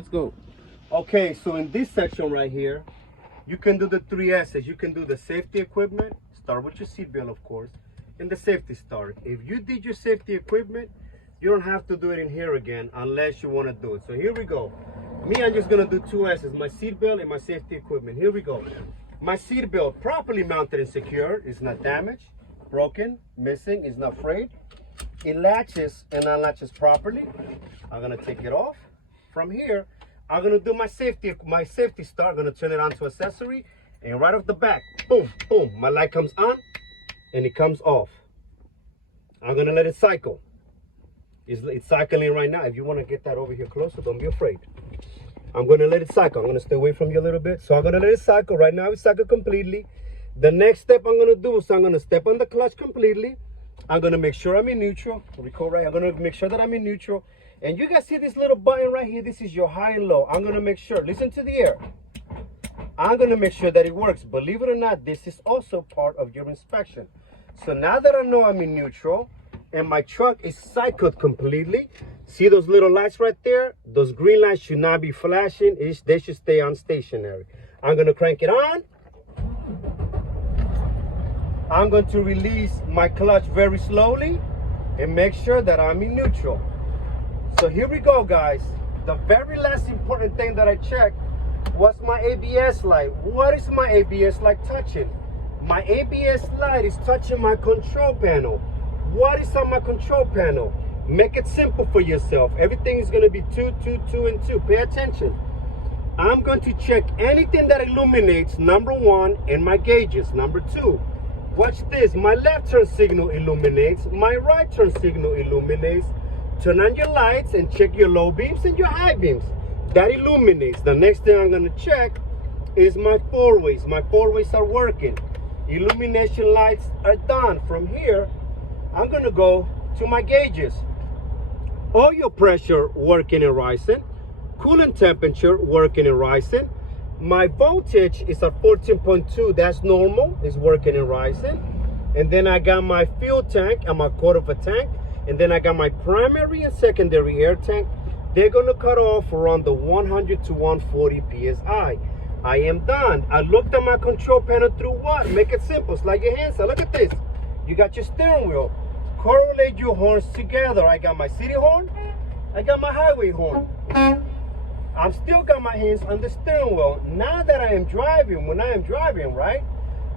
Let's go. Okay, so in this section right here, you can do the 3S's. You can do the safety equipment, start with your seatbelt, of course, and the safety start. If you did your safety equipment, you don't have to do it in here again unless you want to do it. So here we go. Me, I'm just going to do 2S's, my seatbelt and my safety equipment. Here we go. My seatbelt properly mounted and secured, is not damaged, broken, missing, is not frayed. It latches and unlatches properly. I'm going to take it off. From here, I'm gonna do my safety start. I'm gonna turn it on to accessory, and right off the back, boom, boom, my light comes on and it comes off. I'm gonna let it cycle. It's cycling right now. If you wanna get that over here closer, don't be afraid. I'm gonna let it cycle. I'm gonna stay away from you a little bit. So I'm gonna let it cycle. Right now it's cycled completely. The next step I'm gonna do is I'm gonna step on the clutch completely. I'm gonna make sure I'm in neutral. Record right. I'm gonna make sure that I'm in neutral. And you guys see this little button right here? This is your high and low. I'm gonna make sure, listen to the air. I'm gonna make sure that it works. Believe it or not, this is also part of your inspection. So now that I know I'm in neutral and my truck is cycled completely, see those little lights right there? Those green lights should not be flashing. They should stay on stationary. I'm gonna crank it on. I'm going to release my clutch very slowly and make sure that I'm in neutral. So here we go, guys. The very last important thing that I checked was my ABS light. What is my ABS light touching? My ABS light is touching my control panel. What is on my control panel? Make it simple for yourself. Everything is going to be 2, 2, 2, and 2. Pay attention. I'm going to check anything that illuminates, number 1, and my gauges, number 2. Watch this. My left turn signal illuminates. My right turn signal illuminates. Turn on your lights and check your low beams and your high beams. That illuminates. The next thing I'm going to check is my four-ways. My four-ways are working. Illumination lights are done. From here, I'm going to go to my gauges. Oil pressure working and rising. Coolant temperature working and rising. My voltage is at 14.2. That's normal. It's working and rising. And then I got my fuel tank and my quarter of a tank. And then I got my primary and secondary air tank. They're gonna cut off around the 100 to 140 PSI. I am done. I looked at my control panel through what? Make it simple, slide your hands out. Look at this. You got your steering wheel. Correlate your horns together. I got my city horn, I got my highway horn. I'm still got my hands on the steering wheel. Now that I am driving, when I am driving, right?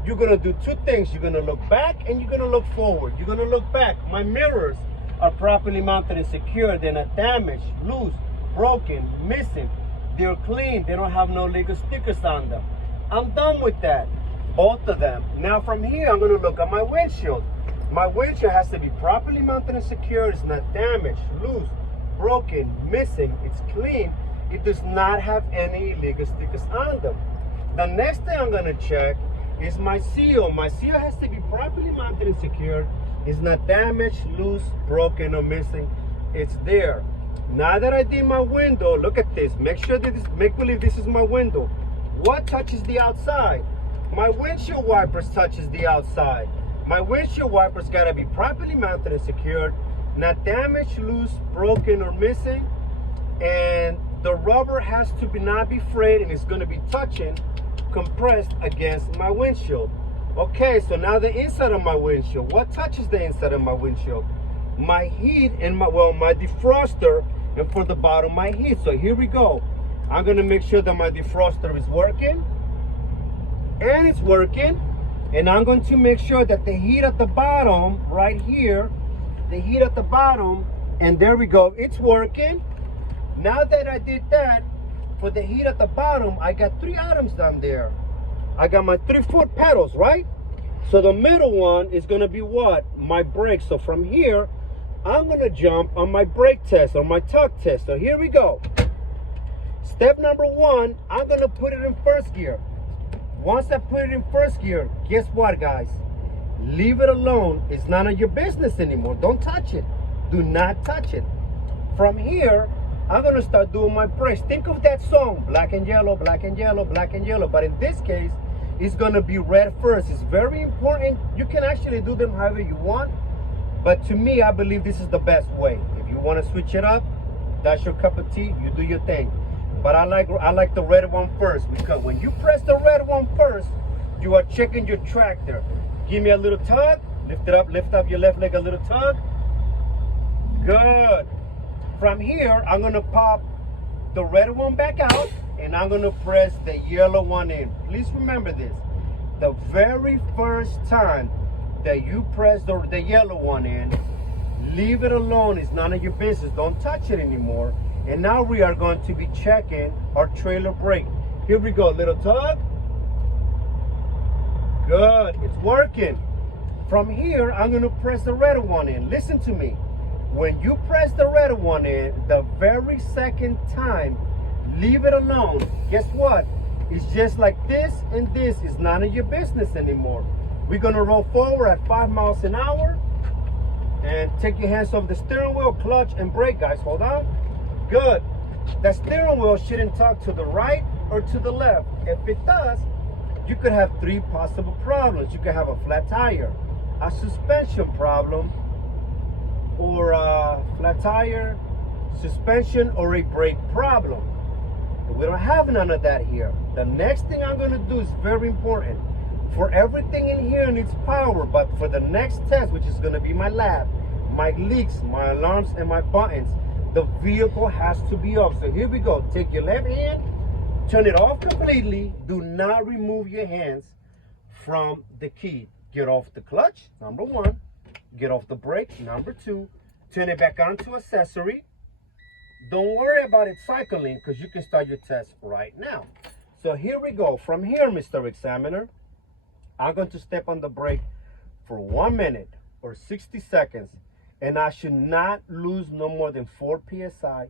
You're gonna do two things. You're gonna look back and you're gonna look forward. You're gonna look back. My mirrors are properly mounted and secure. They're not damaged, loose, broken, missing. They're clean. They don't have no legal stickers on them. I'm done with that. Both of them. Now from here, I'm gonna look at my windshield. My windshield has to be properly mounted and secure. It's not damaged, loose, broken, missing. It's clean. It does not have any illegal stickers on them. The next thing I'm gonna check is my seal. My seal has to be properly mounted and secured. It's not damaged, loose, broken, or missing. It's there. Now that I did my window, look at this. Make sure that this, make believe this is my window. What touches the outside? My windshield wipers touches the outside. My windshield wipers gotta be properly mounted and secured. Not damaged, loose, broken, or missing. And the rubber has to not be frayed, and it's gonna be touching, compressed against my windshield. Okay, so now the inside of my windshield. What touches the inside of my windshield? My heat and my defroster, and for the bottom, my heat. So here we go. I'm gonna make sure that my defroster is working, and it's working. And I'm going to make sure that the heat at the bottom, right here, the heat at the bottom, and there we go, it's working. Now that I did that, for the heat at the bottom, I got 3 items down there. I got my 3-foot pedals, right? So the middle one is gonna be what? My brakes. So from here, I'm gonna jump on my brake test, or my torque test. So here we go. Step number 1, I'm gonna put it in first gear. Once I put it in first gear, guess what, guys? Leave it alone. It's none of your business anymore. Don't touch it. Do not touch it. From here, I'm gonna start doing my brakes. Think of that song, black and yellow, black and yellow, black and yellow. But in this case, it's gonna be red first. It's very important. You can actually do them however you want. But to me, I believe this is the best way. If you wanna switch it up, that's your cup of tea, you do your thing. but I like the red one first, because when you press the red one first, you are checking your tractor. Give me a little tug. Lift up your left leg, a little tug. Good. From here, I'm gonna pop the red one back out, and I'm gonna press the yellow one in. Please remember this. The very first time that you press the yellow one in, leave it alone. It's none of your business. Don't touch it anymore. And now we are going to be checking our trailer brake. Here we go, little tug. Good, it's working. From here, I'm gonna press the red one in. Listen to me. When you press the red one in, the very second time, leave it alone. Guess what? It's just like this and this. Is none of your business anymore. We're gonna roll forward at 5 miles an hour. And take your hands off the steering wheel, clutch, and brake, guys. Hold on. Good. The steering wheel shouldn't talk to the right or to the left. If it does, you could have 3 possible problems. You could have a flat tire, a suspension problem, or a flat tire, suspension, or a brake problem. We don't have none of that here. The next thing I'm gonna do is very important. For everything in here needs power, but for the next test, which is gonna be my lab, my leaks, my alarms, and my buttons, the vehicle has to be off. So here we go. Take your left hand, turn it off completely. Do not remove your hands from the key. Get off the clutch, number 1. Get off the brake, number 2. Turn it back on to accessory. Don't worry about it cycling, because you can start your test right now. So here we go. From here, Mr. Examiner, I'm going to step on the brake for 1 minute or 60 seconds, and I should not lose no more than 4 psi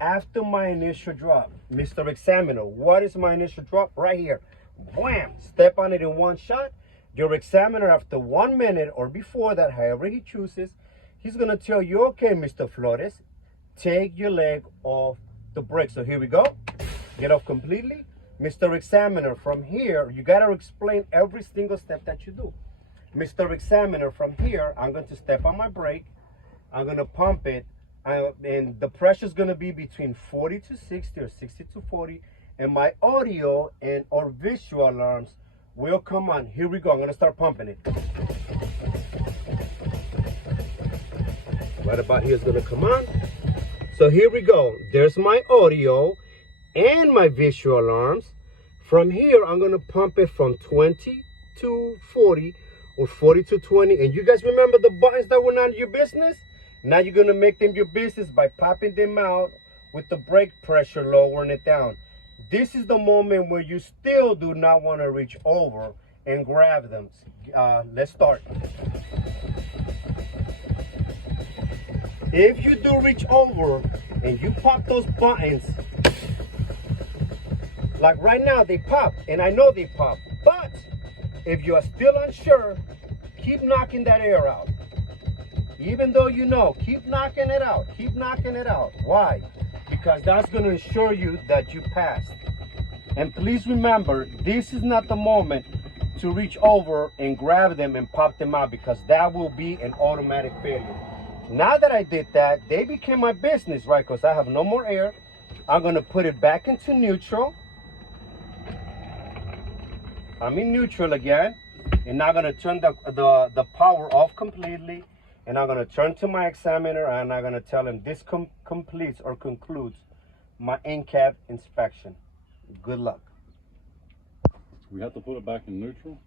after my initial drop. Mr. Examiner, what is my initial drop? Right here. Wham! Step on it in one shot. Your examiner, after 1 minute or before that, however he chooses, he's going to tell you, okay, Mr. Flores, take your leg off the brake. So here we go. Get off completely. Mr. Examiner, from here, you got to explain every single step that you do. Mr. Examiner, from here, I'm going to step on my brake. I'm going to pump it. And the pressure is going to be between 40 to 60 or 60 to 40. And my audio and or visual alarms will come on. Here we go. I'm going to start pumping it. Right about here is going to come on. So here we go. There's my audio and my visual alarms. From here, I'm going to pump it from 20 to 40 or 40 to 20. And you guys remember the buttons that were not your business? Now you're going to make them your business by popping them out with the brake pressure, lowering it down. This is the moment where you still do not want to reach over and grab them. Let's start. If you do reach over and you pop those buttons, like right now they pop, and I know they pop, but if you are still unsure, keep knocking that air out. Even though you know, keep knocking it out, keep knocking it out. Why? Because that's going to ensure you that you passed. And please remember, this is not the moment to reach over and grab them and pop them out, because that will be an automatic failure. Now that I did that, they became my business, right? Because I have no more air. I'm going to put it back into neutral. I'm in neutral again. And now I'm going to turn the power off completely. And I'm going to turn to my examiner, and I'm going to tell him this completes or concludes my in-cab inspection. Good luck. We have to put it back in neutral?